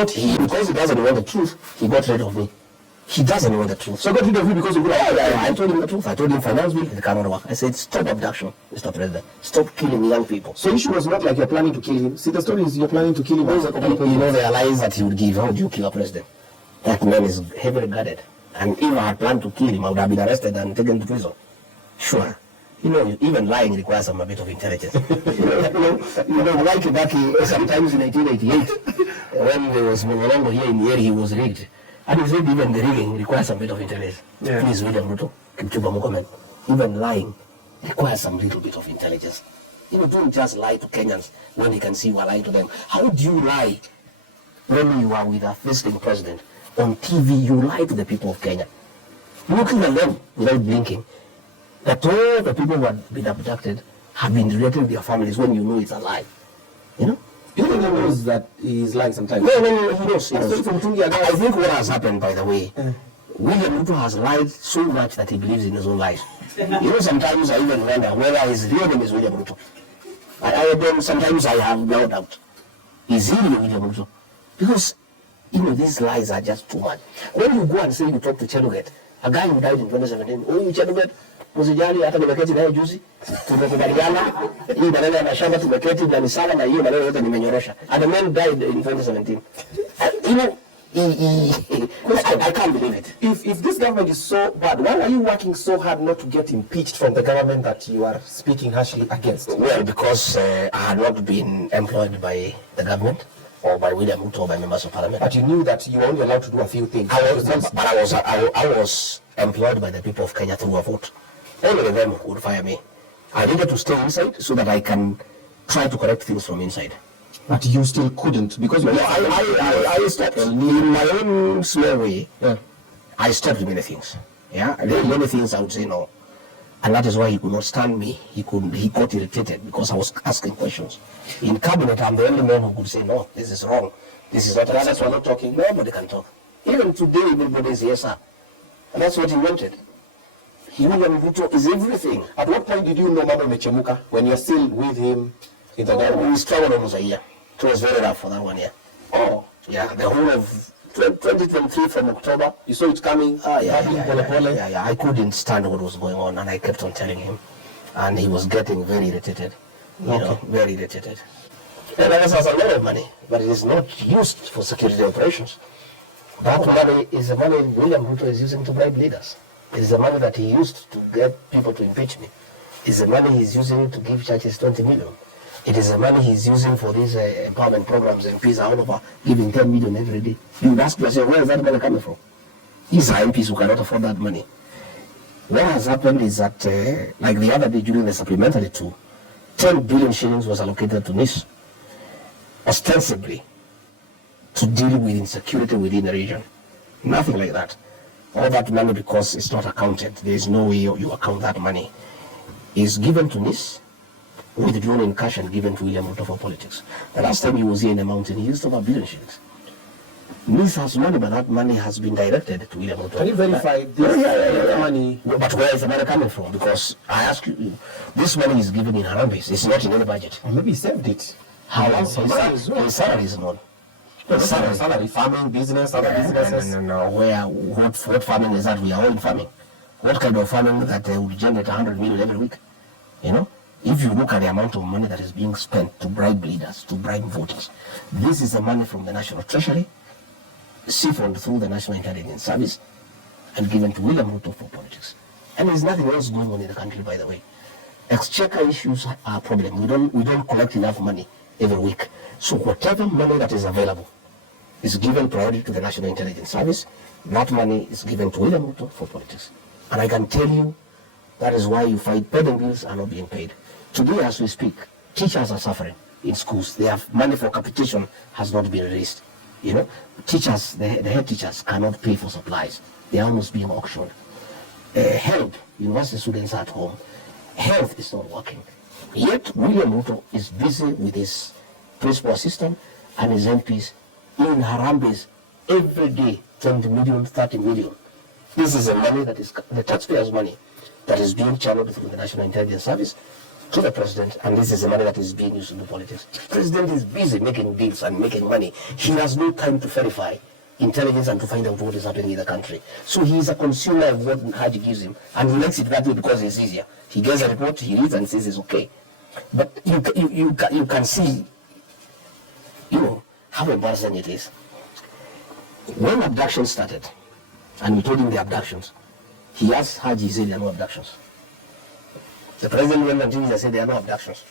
But because he doesn't want the truth, he got rid of me. He doesn't want the truth. So got rid of you because of I told him the truth. I told him finance bill, it cannot work. I said, stop abduction, Mr. President. Stop killing young people. So the issue was not like you're planning to kill him. See, the story is you're planning to kill him. You know the alliance that he would give. How would you kill a president? That man is heavily guarded. And if I had planned to kill him, I would have been arrested and taken to prison. Sure. You know, even lying requires a bit of intelligence. like Rigathi, sometimes in 1988, when there was Molongo here in the area, he was rigged. And he said even the rigging requires a bit of intelligence. Yeah. Please, William Ruto, even lying requires some little bit of intelligence. You know, don't just lie to Kenyans when they can see you are lying to them. How do you lie when you are with a visiting president? On TV, you lie to the people of Kenya. Looking at them without blinking. That all the people who have been abducted have been related with their families when you know it's a lie. You know? You think he knows that he's lying sometimes? No, he knows. I think what has happened, by the way, William Ruto has lied so much that he believes in his own lies. You know, sometimes I even wonder whether his real name is William Ruto. Sometimes I have no doubt. Is he really William Ruto? Because, you know, these lies are just too much. When you go and say you talk to Cheluget, a guy who died in 2017, Cheluget, usijali hata nimeketi naye juzi tumekubaliana hii maneno ya mashamba tumeketi na ni sawa na hiyo maneno yote nimenyorosha, and the man died in 2017. You know, I can't believe it. If this government is so bad, why are you working so hard not to get impeached from the government that you are speaking harshly against? Well, because I had not been employed by the government or by William Ruto or by members of parliament. But you knew that you were only allowed to do a few things. I was employed by the people of Kenya through a vote. Only of them would fire me. I needed to stay inside so that I can try to correct things from inside. But you still couldn't because you I stopped. In my own small way, I stopped many things. Yeah, there are many things I would say no. And that is why he could not stand me. He got irritated because I was asking questions. In cabinet, I'm the only man who could say, no, this is wrong. This is not right. That's why I'm not talking. Nobody can talk. Even today, everybody is yes, sir. And that's what he wanted. William Ruto is everything. At what point did you know Mama Mechemuka when you're still with him in the government? We struggled almost a year. It was very rough for that 1 year. Oh. Yeah, the whole of 2023 from October. You saw it coming? Yeah. I couldn't stand what was going on, and I kept on telling him. And he was getting very irritated. You know, very irritated. And I has a lot of money, but it is not used for security operations. That money is the money William Ruto is using to bribe leaders. It's the money that he used to get people to impeach me. It's the money he's using to give churches 20 million. It is the money he's using for these empowerment programs and MPs all over, giving 10 million every day. You would ask yourself, where is that money coming from? These are MPs who cannot afford that money. What has happened is that, like the other day during the supplementary too, 10 billion shillings was allocated to NIS, ostensibly to deal with insecurity within the region. Nothing like that. All that money, because it's not accounted, there is no way you account that money, is given to NIS, withdrawn in cash and given to William Ruto for politics. The last time he was here in the mountain, he used over 1 billion shillings. NIS has money, but that money has been directed to William Ruto. Can you verify this money? But where is the money coming from? Because I ask you, this money is given in Harambes. It's not in any budget. Or maybe he saved it. How? His salary is not. Salary, farming, business, other businesses. No. What farming is that? We are all in farming. What kind of farming that would generate 100 million every week? You know, if you look at the amount of money that is being spent to bribe leaders, to bribe voters, this is the money from the National Treasury, siphoned through the National Intelligence Service, and given to William Ruto for politics. And there's nothing else going on in the country, by the way. Exchequer issues are a problem. We don't collect enough money every week. So whatever money that is available is given priority to the National Intelligence Service. That money is given to William Ruto for politics. And I can tell you, that is why you find pending bills are not being paid. Today, as we speak, teachers are suffering in schools. They have money for capitation has not been released. You know, teachers, the head teachers cannot pay for supplies. They are almost being auctioned. Help, university students at home. Health is not working. Yet, William Ruto is busy with his principal assistant and his MPs in Harambes every day, 20 million, 30 million. This is the money that is the taxpayers' money that is being channeled through the National Intelligence Service to the president, and this is the money that is being used to do politics. The president is busy making deals and making money. He has no time to verify intelligence and to find out what is happening in the country. So he is a consumer of what Haji gives him, and he likes it that way because it's easier. He gets a report, he reads and says it's okay. But you can see, how embarrassing it is. When abductions started, and we told him the abductions, he asked Haji, he said there are no abductions. The president went and said there are no abductions.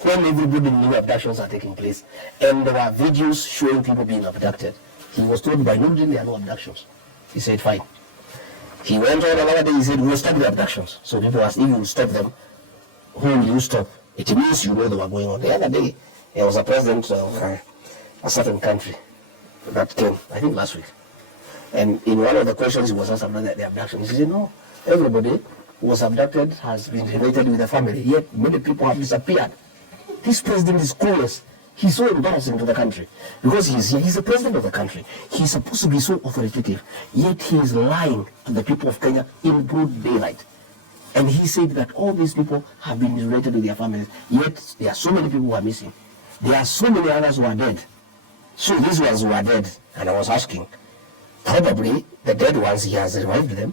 When everybody knew abductions are taking place, and there were videos showing people being abducted, he was told by nobody there are no abductions. He said, fine. He went on another day, he said, we'll stop the abductions. So people asked, if you will stop them, who will you stop? It means you know they were going on. The other day, there was a president of a certain country that came, I think last week. And in one of the questions he was asked about the abduction, he said, no, everybody who was abducted has been related with the family, yet many people have disappeared. This president is clueless. He's so embarrassing to the country because he's the president of the country. He's supposed to be so authoritative, yet he is lying to the people of Kenya in broad daylight. And he said that all these people have been related to their families, yet there are so many people who are missing. There are so many others who are dead. So these ones who are dead, and I was asking, probably the dead ones, he has revived them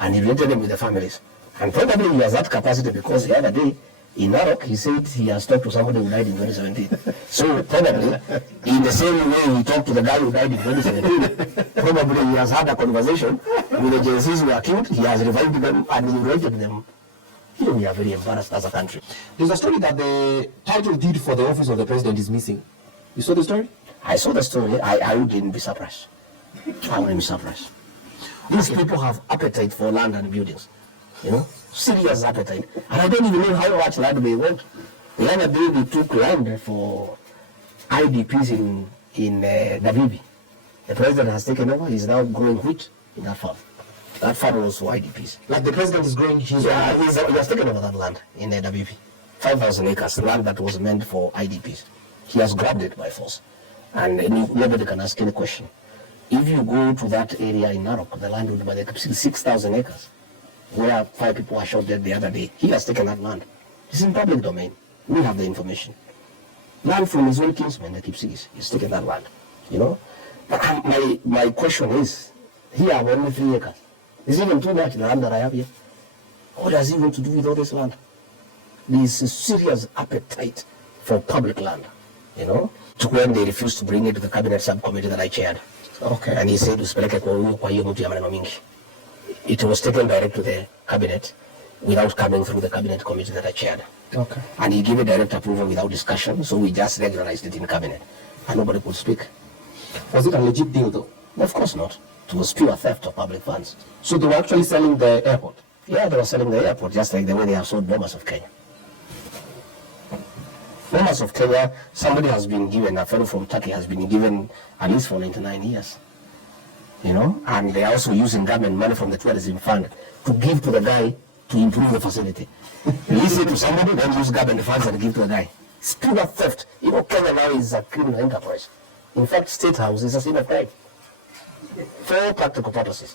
and he related them with the families. And probably he has that capacity because the other day in Narok, he said he has talked to somebody who died in 2017. So probably, in the same way he talked to the guy who died in 2017, probably he has had a conversation with the agencies who were killed, he has revived them and he related them. We are very embarrassed as a country. There's a story that the title deed for the office of the president is missing. You saw the story? I saw the story. I wouldn't be surprised. I wouldn't be surprised. These people have appetite for land and buildings. Serious appetite. And I don't even know how much land they want. The other day they took land for IDPs in Davibi. The president has taken over. He's now growing wheat in that farm. That farm was for IDPs. Like the president is growing his he has taken over that land in Davibi. 5,000 acres, land that was meant for IDPs. He has grabbed it by force. And nobody can ask any question. If you go to that area in Narok, the land would be like 6,000 acres. Where 5 people were shot dead the other day. He has taken that land. It's in public domain. We have the information. Land from his own kinsmen, the Kipsigis. He's taken that land. But my question is, here I have only 3 acres. Is even too much the land that I have here? What does he want to do with all this land? There is a serious appetite for public land, to when they refused to bring it to the cabinet subcommittee that I chaired. Okay. And he said, it was taken direct to the cabinet without coming through the cabinet committee that I chaired. Okay. And he gave a direct approval without discussion, so we just regularized it in cabinet. And nobody could speak. Was it a legit deal though? Of course not. It was pure theft of public funds. So they were actually selling the airport? Yeah, they were selling the airport, just like the way they have sold Bomas of Kenya. Bomas of Kenya, somebody has been given, a fellow from Turkey has been given at least for 99 years. And they are also using government money from the tourism fund to give to the guy to improve the facility. Lease it to somebody, then use government funds and give to the guy. It's pure theft. Kenya now is a criminal enterprise. In fact, State House is a sin of crime. For practical purposes.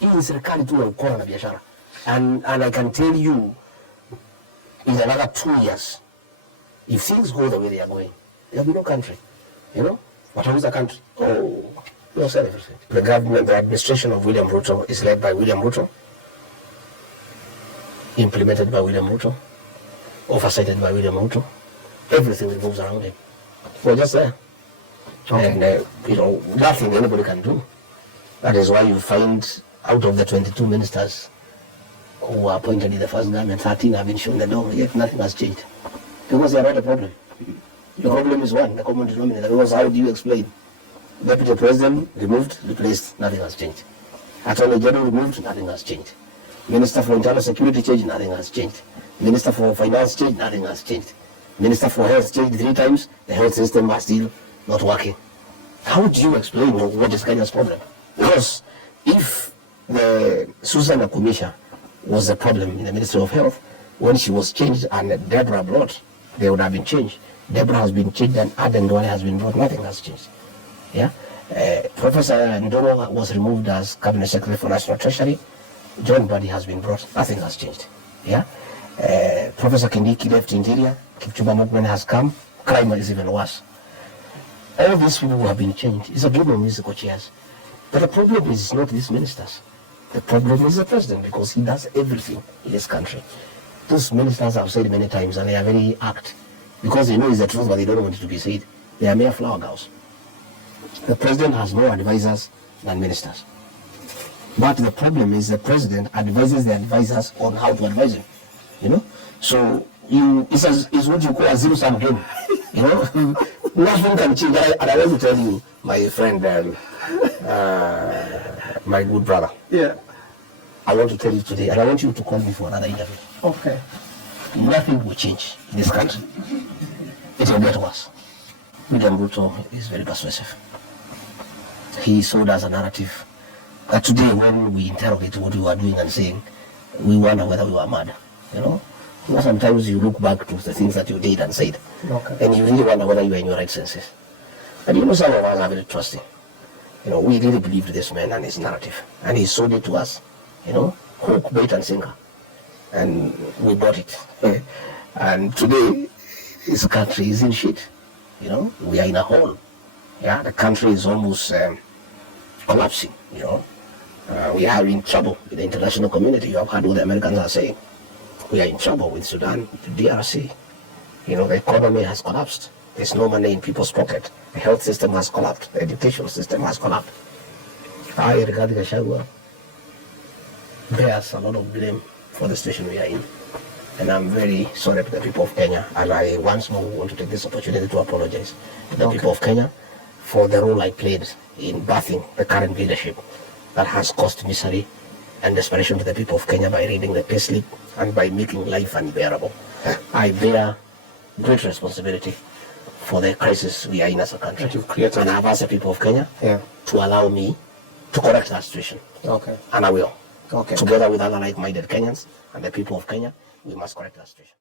Hii ni serikali tu ukora na biashara. And I can tell you, in another 2 years, if things go the way they are going, there will be no country. What is the country? Oh, we'll sell everything. The government, the administration of William Ruto is led by William Ruto, implemented by William Ruto, oversighted by William Ruto. Everything revolves around him. We're just there. Okay. And, nothing anybody can do. That is why you find out of the 22 ministers who were appointed in the first government, 13 have been shown the door, yet nothing has changed. Because they are not a problem. The problem is one, the common denominator. Because how do you explain? Deputy President removed, replaced, nothing has changed. Attorney General removed, nothing has changed. Minister for Internal Security changed, nothing has changed. Minister for Finance changed, nothing has changed. Minister for Health changed 3 times, the health system was still not working. How do you explain what is Kenya's problem? Because if the Susan Akumisha was the problem in the Ministry of Health, when she was changed and Deborah brought, they would have been changed. Deborah has been changed and Aden Duale has been brought, nothing has changed. Yeah? Professor Ndolo was removed as Cabinet Secretary for National Treasury. John Buddy has been brought, nothing has changed. Yeah? Professor Kindiki left Interior. Kipchumba Murkomen has come. Crime is even worse. All these people who have been changed. It's a game of musical chairs. But the problem is not these ministers. The problem is the president, because he does everything in this country. Those ministers have said many times, and they are very apt, because they know it's the truth, but they don't want it to be said. They are mere flower girls. The president has more advisors than ministers. But the problem is the president advises the advisors on how to advise him. You know? So it's what you call a zero-sum game. You know? Nothing can change. And I want to tell you, my friend, my good brother. Yeah. I want to tell you today, and I want you to call me for another interview. Okay. Nothing will change in this country. It will get worse. William Ruto is very persuasive. He sold us a narrative that today, when we interrogate what we were doing and saying, we wonder whether we were mad. You know, sometimes you look back to the things that you did and said, and you really wonder whether you are in your right senses. And you know, some of us are very trusting. You know, we really believed this man and his narrative, and he sold it to us. You know, hook, bait, and sinker, and we bought it. And today, this country is in shit. You know, we are in a hole. Yeah, the country is almost collapsing. You know, we are in trouble with the international community. You have heard what the Americans are saying. We are in trouble with Sudan, with the DRC. You know, the economy has collapsed. There's no money in people's pocket. The health system has collapsed. The education system has collapsed. I, Rigathi Gachagua, bears a lot of blame for the situation we are in. And I'm very sorry to the people of Kenya. And I once more want to take this opportunity to apologize to the people of Kenya for the role I played in birthing the current leadership that has caused misery and desperation to the people of Kenya by reading the payslip and by making life unbearable. I bear great responsibility for the crisis we are in as a country. And I have asked the people of Kenya to allow me to correct that situation. Okay. And I will. Okay. Together with other like-minded Kenyans and the people of Kenya, we must correct that situation.